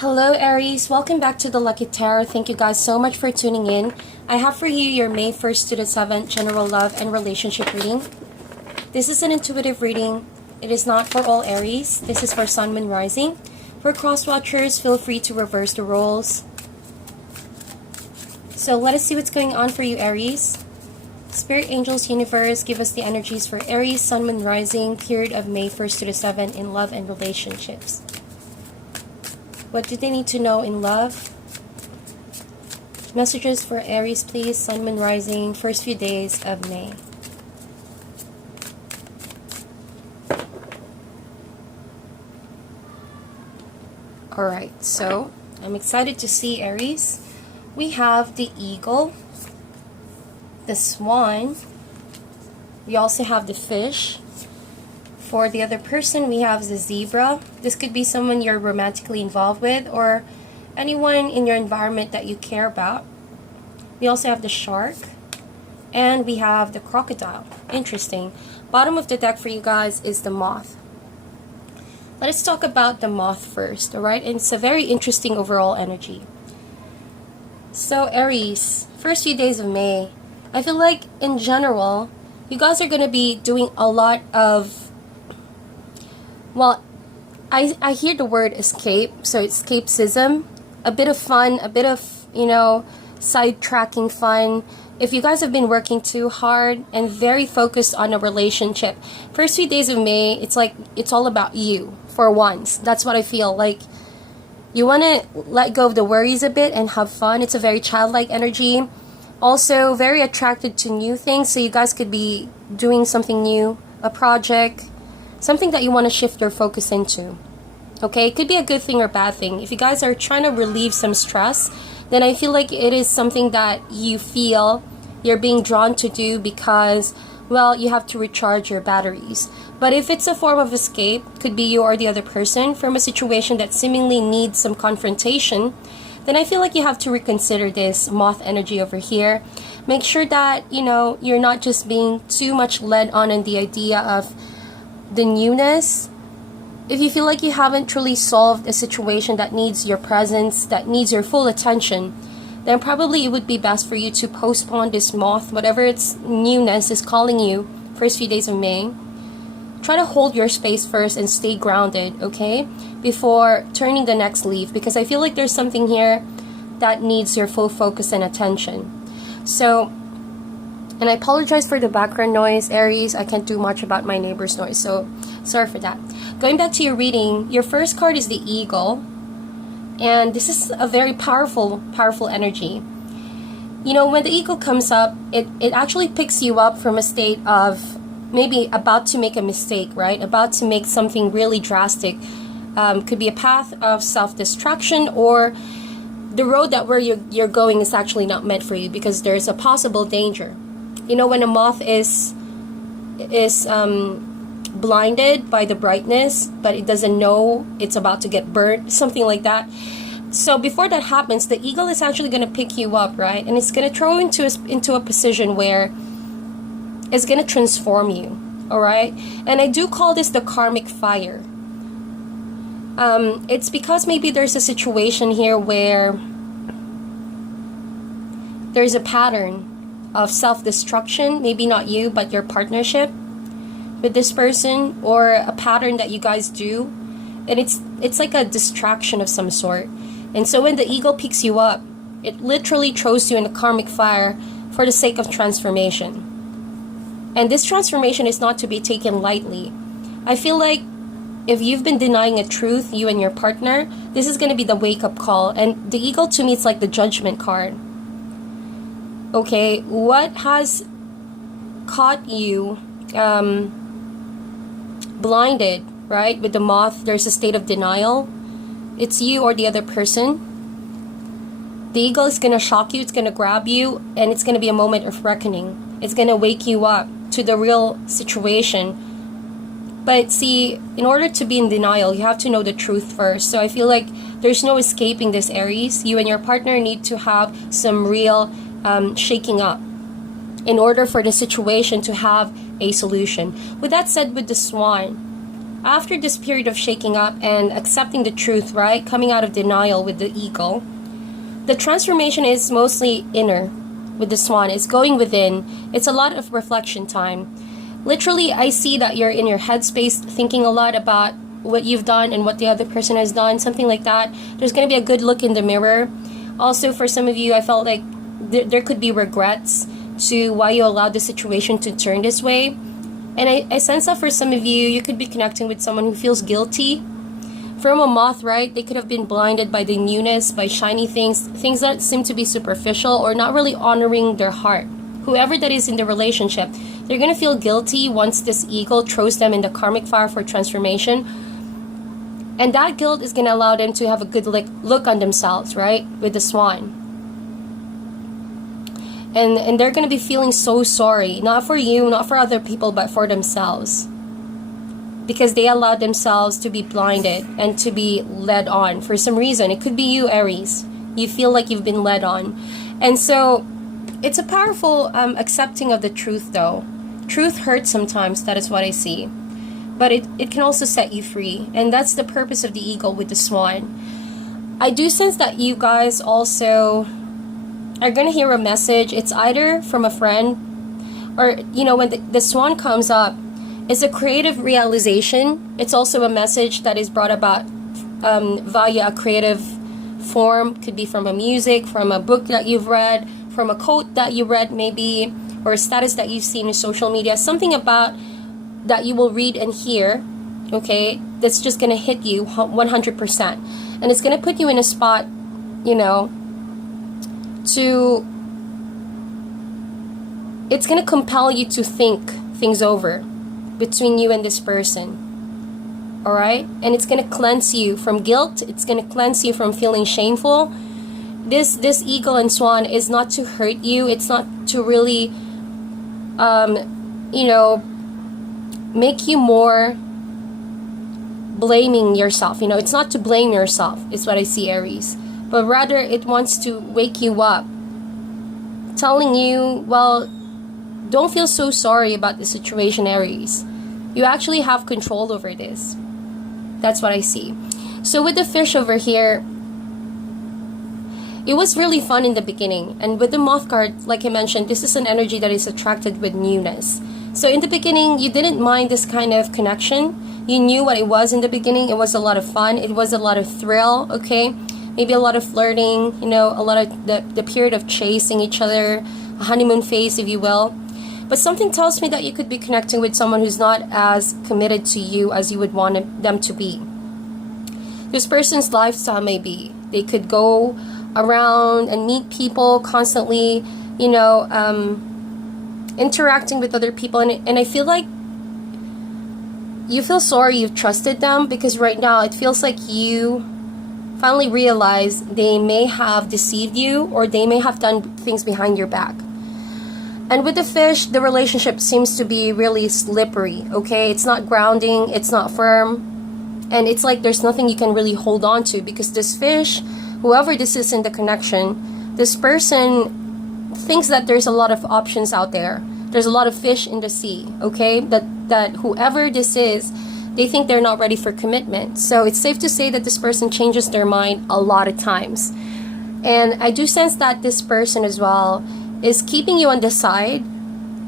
Hello Aries, welcome back to the Lucky Tarot. Thank you guys so much for tuning in. I have for you your May 1st to the 7th general love and relationship reading. This is an intuitive reading. It is not for all Aries. This is for Sun, Moon, Rising. For cross watchers, feel free to reverse the roles. So let us see what's going on for you Aries. Spirit, angels, universe, give us the energies for Aries, Sun, Moon, Rising, period of May 1st to the 7th in love and relationships. What do they need to know in love? Messages for Aries, please. Sun, Moon, Rising, first few days of May. Alright, so I'm excited to see Aries. We have the eagle, the swan. We also have the fish. For the other person, we have the zebra. This could be someone you're romantically involved with or anyone in your environment that you care about. We also have the shark. And we have the crocodile. Interesting. Bottom of the deck for you guys is the moth. Let us talk about the moth first, alright? And it's a very interesting overall energy. So Aries, first few days of May, I feel like in general, you guys are going to be doing a lot of, well, I hear the word escape, so escapism, a bit of fun, a bit of, sidetracking fun. If you guys have been working too hard and very focused on a relationship, first few days of May, it's like it's all about you for once. That's what I feel like. You want to let go of the worries a bit and have fun. It's a very childlike energy. Also, very attracted to new things, so you guys could be doing something new, a project, something that you want to shift your focus into. Okay, it could be a good thing or bad thing. If you guys are trying to relieve some stress, then I feel like it is something that you feel you're being drawn to do because, well, you have to recharge your batteries. But if it's a form of escape, could be you or the other person from a situation that seemingly needs some confrontation, then I feel like you have to reconsider this moth energy over here. Make sure that, you're not just being too much led on in the idea of the newness. If you feel like you haven't truly solved a situation that needs your presence, that needs your full attention, then probably it would be best for you to postpone this moth, whatever its newness is calling you, first few days of May. Try to hold your space first and stay grounded, okay? Before turning the next leaf, because I feel like there's something here that needs your full focus and attention. So, and I apologize for the background noise, Aries. I can't do much about my neighbor's noise, so sorry for that. Going back to your reading, your first card is the eagle. And this is a very powerful energy. When the eagle comes up, it actually picks you up from a state of maybe about to make a mistake, right? About to make something really drastic. Could be a path of self-destruction, or the road that where you're going is actually not meant for you because there's a possible danger. When a moth is blinded by the brightness, but it doesn't know it's about to get burnt, something like that. So before that happens, the eagle is actually going to pick you up, right? And it's going to throw you into a position where it's going to transform you, all right? And I do call this the karmic fire. It's because maybe there's a situation here where there's a pattern of self-destruction, maybe not you, but your partnership with this person, or a pattern that you guys do, and it's like a distraction of some sort. And so when the eagle picks you up, it literally throws you in a karmic fire for the sake of transformation. And this transformation is not to be taken lightly. I feel like if you've been denying a truth, you and your partner, this is going to be the wake-up call. And the eagle to me, it's like the judgment card. Okay, what has caught you blinded, right? With the moth, there's a state of denial. It's you or the other person. The eagle is going to shock you, it's going to grab you, and it's going to be a moment of reckoning. It's going to wake you up to the real situation. But see, in order to be in denial, you have to know the truth first. So I feel like there's no escaping this, Aries. You and your partner need to have some real shaking up in order for the situation to have a solution. With that said, with the swan, after this period of shaking up and accepting the truth, right, coming out of denial with the eagle, the transformation is mostly inner with the swan. It's going within. It's a lot of reflection time. Literally, I see that you're in your headspace thinking a lot about what you've done and what the other person has done, something like that. There's going to be a good look in the mirror. Also, for some of you, I felt like there could be regrets to why you allowed the situation to turn this way. And I sense that for some of you, you could be connecting with someone who feels guilty. From a moth, right, they could have been blinded by the newness, by shiny things that seem to be superficial or not really honoring their heart. Whoever that is in the relationship, they're going to feel guilty once this eagle throws them in the karmic fire for transformation. And that guilt is going to allow them to have a good look on themselves, right, with the swan. And they're going to be feeling so sorry, not for you, not for other people, but for themselves. Because they allowed themselves to be blinded and to be led on for some reason. It could be you, Aries. You feel like you've been led on. And so it's a powerful accepting of the truth, though. Truth hurts sometimes, that is what I see. But it can also set you free. And that's the purpose of the eagle with the swan. I do sense that you guys also are going to hear a message. It's either from a friend or, you know, when the swan comes up, it's a creative realization. It's also a message that is brought about via a creative form. Could be from a music, from a book that you've read, from a quote that you read maybe, or a status that you've seen in social media. Something about that you will read and hear, okay, that's just going to hit you 100%. And it's going to put you in a spot, you know, it's going to compel you to think things over between you and this person. All right? And it's going to cleanse you from guilt. It's going to cleanse you from feeling shameful. This eagle and swan is not to hurt you. It's not to really, you know, make you more blaming yourself. You know, it's not to blame yourself, is what I see, Aries. But rather, it wants to wake you up, telling you, well, don't feel so sorry about the situation, Aries. You actually have control over this. That's what I see. So with the fish over here, it was really fun in the beginning. And with the moth card, like I mentioned, this is an energy that is attracted with newness. So in the beginning, you didn't mind this kind of connection. You knew what it was in the beginning. It was a lot of fun. It was a lot of thrill, okay? Maybe a lot of flirting, you know, a lot of the period of chasing each other, a honeymoon phase, if you will. But something tells me that you could be connecting with someone who's not as committed to you as you would want them to be. This person's lifestyle may be, they could go around and meet people constantly, you know, interacting with other people. And I feel like you feel sorry you've trusted them, because right now it feels like you finally realize they may have deceived you, or they may have done things behind your back. And with the fish, the relationship seems to be really slippery, okay? It's not grounding, it's not firm, and it's like there's nothing you can really hold on to, because this fish, whoever this is in the connection, this person thinks that there's a lot of options out there. There's a lot of fish in the sea, okay? That whoever this is, they think they're not ready for commitment. So it's safe to say that this person changes their mind a lot of times. And I do sense that this person as well is keeping you on the side.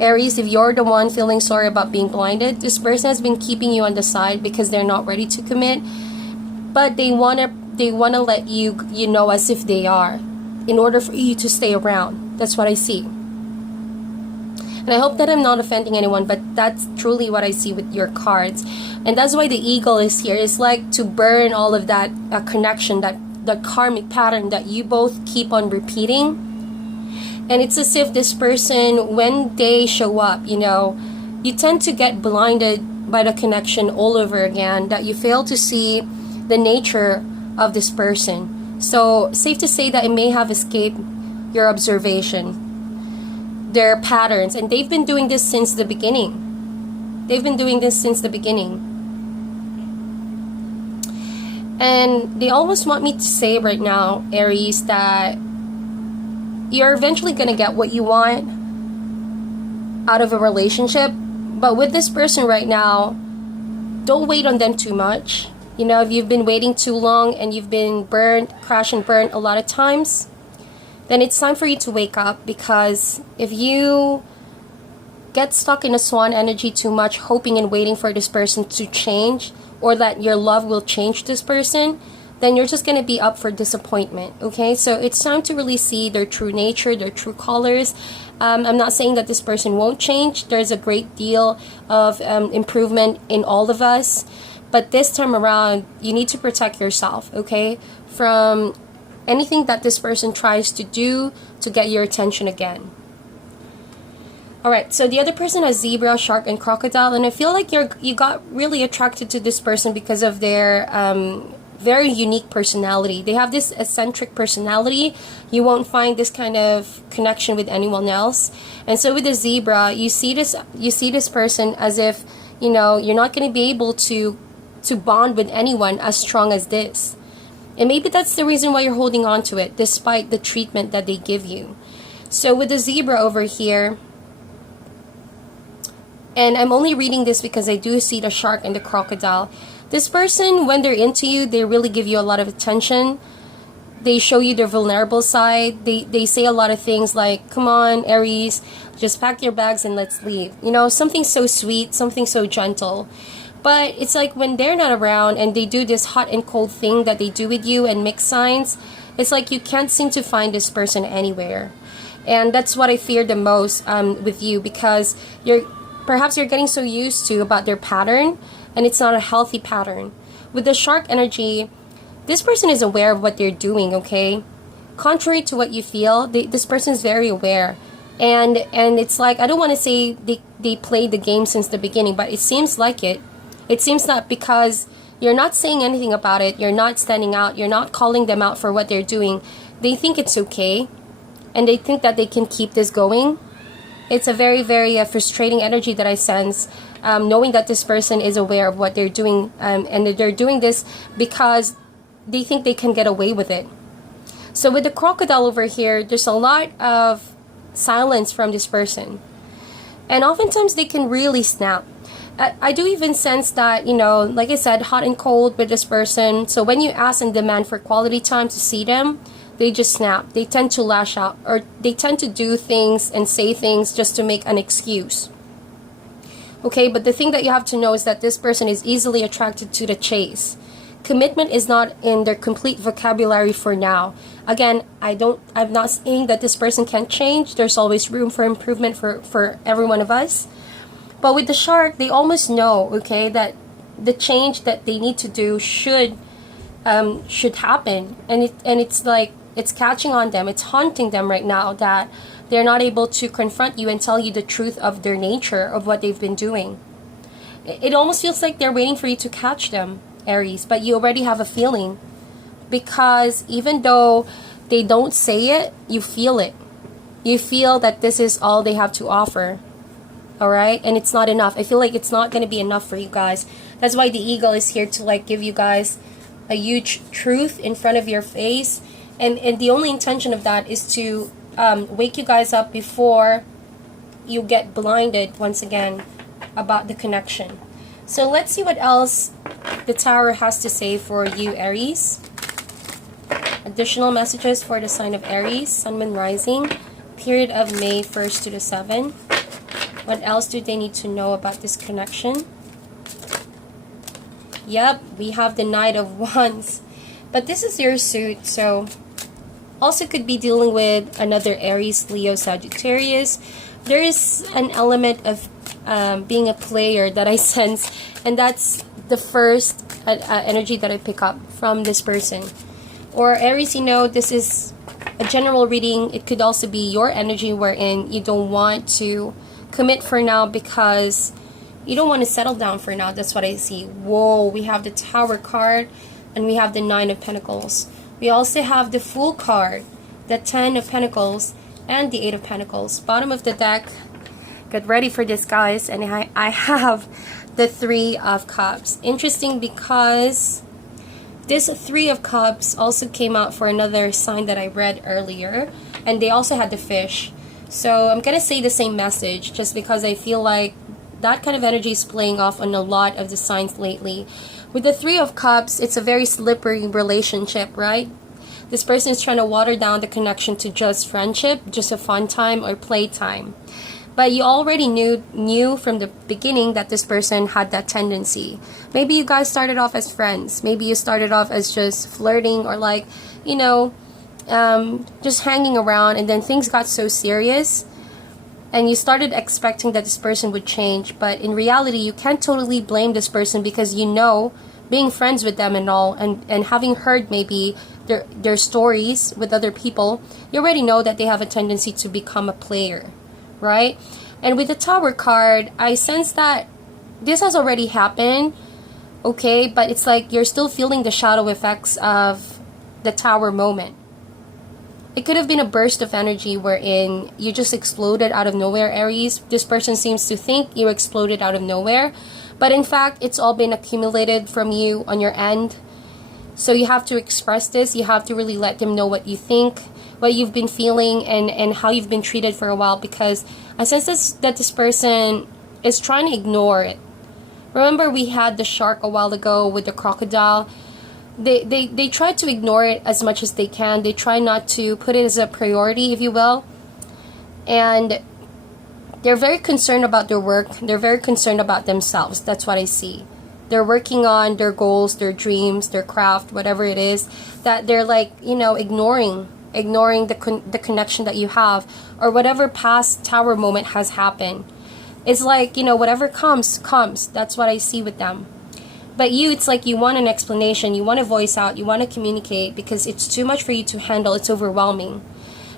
Aries, if you're the one feeling sorry about being blinded, this person has been keeping you on the side because they're not ready to commit. But they wanna let you know as if they are, in order for you to stay around. That's what I see. And I hope that I'm not offending anyone, but that's truly what I see with your cards. And that's why the eagle is here. It's like to burn all of that connection, that karmic pattern that you both keep on repeating. And it's as if this person, when they show up, you know, you tend to get blinded by the connection all over again, that you fail to see the nature of this person. So safe to say that it may have escaped your observation, their patterns. And they've been doing this since the beginning. They've been doing this since the beginning. And they almost want me to say right now, Aries, that you're eventually going to get what you want out of a relationship. But with this person right now, don't wait on them too much. You know, if you've been waiting too long and you've been burned, crash and burn a lot of times, then it's time for you to wake up. Because if you get stuck in a swan energy too much, hoping and waiting for this person to change, or that your love will change this person, then you're just going to be up for disappointment. Okay, so it's time to really see their true nature, their true colors. I'm not saying that this person won't change. There's a great deal of improvement in all of us, but this time around, you need to protect yourself, okay, from anything that this person tries to do to get your attention again. Alright, so the other person has zebra, shark, and crocodile, and I feel like you got really attracted to this person because of their very unique personality. They have this eccentric personality. You won't find this kind of connection with anyone else. And so with the zebra, you see this person as if, you know, you're not going to be able to bond with anyone as strong as this. And maybe that's the reason why you're holding on to it, despite the treatment that they give you. So with the zebra over here, and I'm only reading this because I do see the shark and the crocodile. This person, when they're into you, they really give you a lot of attention. They show you their vulnerable side. They say a lot of things like, come on, Aries, just pack your bags and let's leave. You know, something so sweet, something so gentle. But it's like when they're not around and they do this hot and cold thing that they do with you and mix signs, it's like you can't seem to find this person anywhere. And that's what I fear the most with you, because perhaps you're getting so used to about their pattern, and it's not a healthy pattern. With the shark energy, this person is aware of what they're doing, okay? Contrary to what you feel, this person is very aware. And it's like, I don't want to say they played the game since the beginning, but it seems like it. It seems that because you're not saying anything about it, you're not standing out, you're not calling them out for what they're doing, they think it's okay, and they think that they can keep this going. It's a very, very frustrating energy that I sense, knowing that this person is aware of what they're doing, and they're doing this because they think they can get away with it. So with the crocodile over here, there's a lot of silence from this person. And oftentimes they can really snap. I do even sense that, you know, like I said, hot and cold with this person. So when you ask and demand for quality time to see them, they just snap. They tend to lash out, or they tend to do things and say things just to make an excuse. Okay, but the thing that you have to know is that this person is easily attracted to the chase. Commitment is not in their complete vocabulary for now. Again, I'm not saying that this person can't change. There's always room for improvement for every one of us. But with the shark, they almost know, okay, that the change that they need to do should happen. And it's like, it's catching on them. It's haunting them right now that they're not able to confront you and tell you the truth of their nature, of what they've been doing. It almost feels like they're waiting for you to catch them, Aries, but you already have a feeling. Because even though they don't say it, you feel it. You feel that this is all they have to offer. Alright? And it's not enough. I feel like it's not going to be enough for you guys. That's why the eagle is here to like give you guys a huge truth in front of your face. And the only intention of that is to wake you guys up before you get blinded once again about the connection. So let's see what else the Tower has to say for you, Aries. Additional messages for the sign of Aries, Sun, Moon, Rising, period of May 1st to the 7th. What else do they need to know about this connection? Yep, we have the Knight of Wands. But this is your suit, so also could be dealing with another Aries, Leo, Sagittarius. There is an element of being a player that I sense, and that's the first energy that I pick up from this person. Or Aries, you know, this is a general reading. It could also be your energy wherein you don't want to commit for now because you don't want to settle down for now. That's what I see. Whoa, we have the Tower card and we have the 9 of Pentacles. We also have the Fool card, the 10 of Pentacles, and the 8 of Pentacles. Bottom of the deck, get ready for this, guys. And I have the 3 of Cups. Interesting because this 3 of Cups also came out for another sign that I read earlier. And they also had the Fish. So I'm going to say the same message just because I feel like that kind of energy is playing off on a lot of the signs lately. With the Three of Cups, it's a very slippery relationship, right? This person is trying to water down the connection to just friendship, just a fun time or playtime. But you already knew from the beginning that this person had that tendency. Maybe you guys started off as friends. Maybe you started off as just flirting or like, you know, just hanging around, and then things got so serious and you started expecting that this person would change. But in reality, you can't totally blame this person, because you know, being friends with them and all, and having heard maybe their stories with other people, you already know that they have a tendency to become a player, right? And with the Tower card, I sense that this has already happened, okay, but it's like you're still feeling the shadow effects of the Tower moment. It could have been a burst of energy wherein you just exploded out of nowhere, Aries. This person seems to think you exploded out of nowhere, but in fact, it's all been accumulated from you on your end. So you have to express this. You have to really let them know what you think, what you've been feeling, and how you've been treated for a while, because I sense that this person is trying to ignore it. Remember, we had the shark a while ago with the crocodile. They try to ignore it as much as they can. They try not to put it as a priority, if you will. And they're very concerned about their work. They're very concerned about themselves. That's what I see. They're working on their goals, their dreams, their craft, whatever it is, that they're like, you know, ignoring the connection that you have, or whatever past Tower moment has happened. It's like, you know, whatever comes. That's what I see with them. But you, it's like you want an explanation, you want to voice out, you want to communicate, because it's too much for you to handle. It's overwhelming.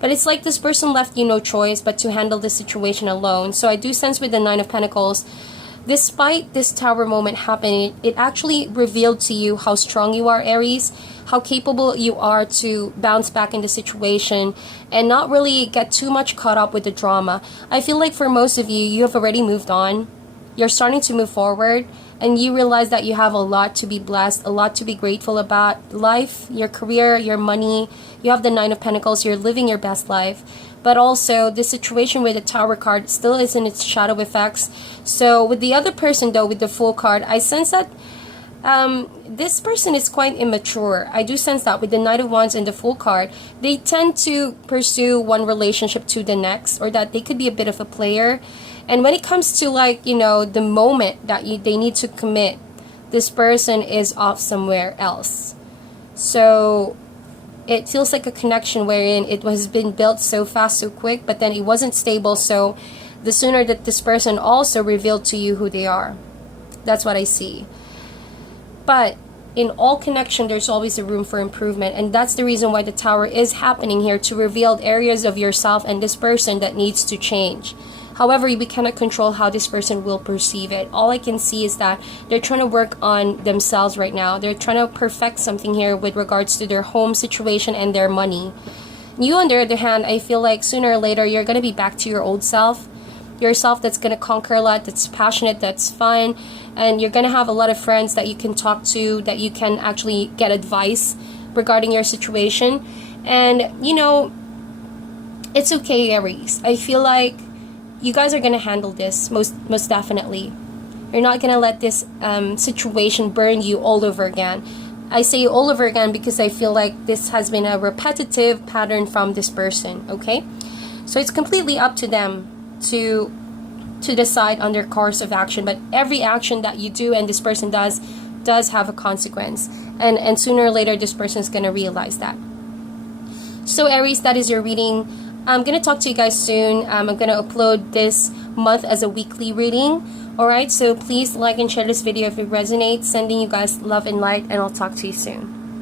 But it's like this person left you no choice but to handle this situation alone. So I do sense with the Nine of Pentacles, despite this Tower moment happening, it actually revealed to you how strong you are, Aries, how capable you are to bounce back in the situation and not really get too much caught up with the drama. I feel like for most of you, you have already moved on. You're starting to move forward, and you realize that you have a lot to be blessed, a lot to be grateful about. Life, your career, your money. You have the Nine of Pentacles. You're living your best life. But also, this situation with the Tower card still is in its shadow effects. So with the other person, though, with the Fool card, I sense that this person is quite immature. I do sense that with the Knight of Wands and the Fool card, they tend to pursue one relationship to the next, or that they could be a bit of a player. And when it comes to, like, you know, the moment that they need to commit, this person is off somewhere else. So it feels like a connection wherein it has been built so fast, so quick, but then it wasn't stable. So the sooner that this person also revealed to you who they are. That's what I see. But in all connection, there's always a room for improvement. And that's the reason why the Tower is happening here, to reveal areas of yourself and this person that needs to change. However, we cannot control how this person will perceive it. All I can see is that they're trying to work on themselves right now. They're trying to perfect something here with regards to their home situation and their money. You, on the other hand, I feel like sooner or later, you're going to be back to your old self. Yourself that's going to conquer a lot, that's passionate, that's fun. And you're going to have a lot of friends that you can talk to, that you can actually get advice regarding your situation. And, you know, it's okay, Aries. I feel like you guys are going to handle this most definitely. You're not going to let this situation burn you all over again. I say all over again because I feel like this has been a repetitive pattern from this person, okay? So it's completely up to them to decide on their course of action. But every action that you do and this person does have a consequence. And sooner or later, this person is going to realize that. So Aries, that is your reading. I'm going to talk to you guys soon. I'm going to upload this month as a weekly reading. Alright, so please like and share this video if it resonates. Sending you guys love and light, and I'll talk to you soon.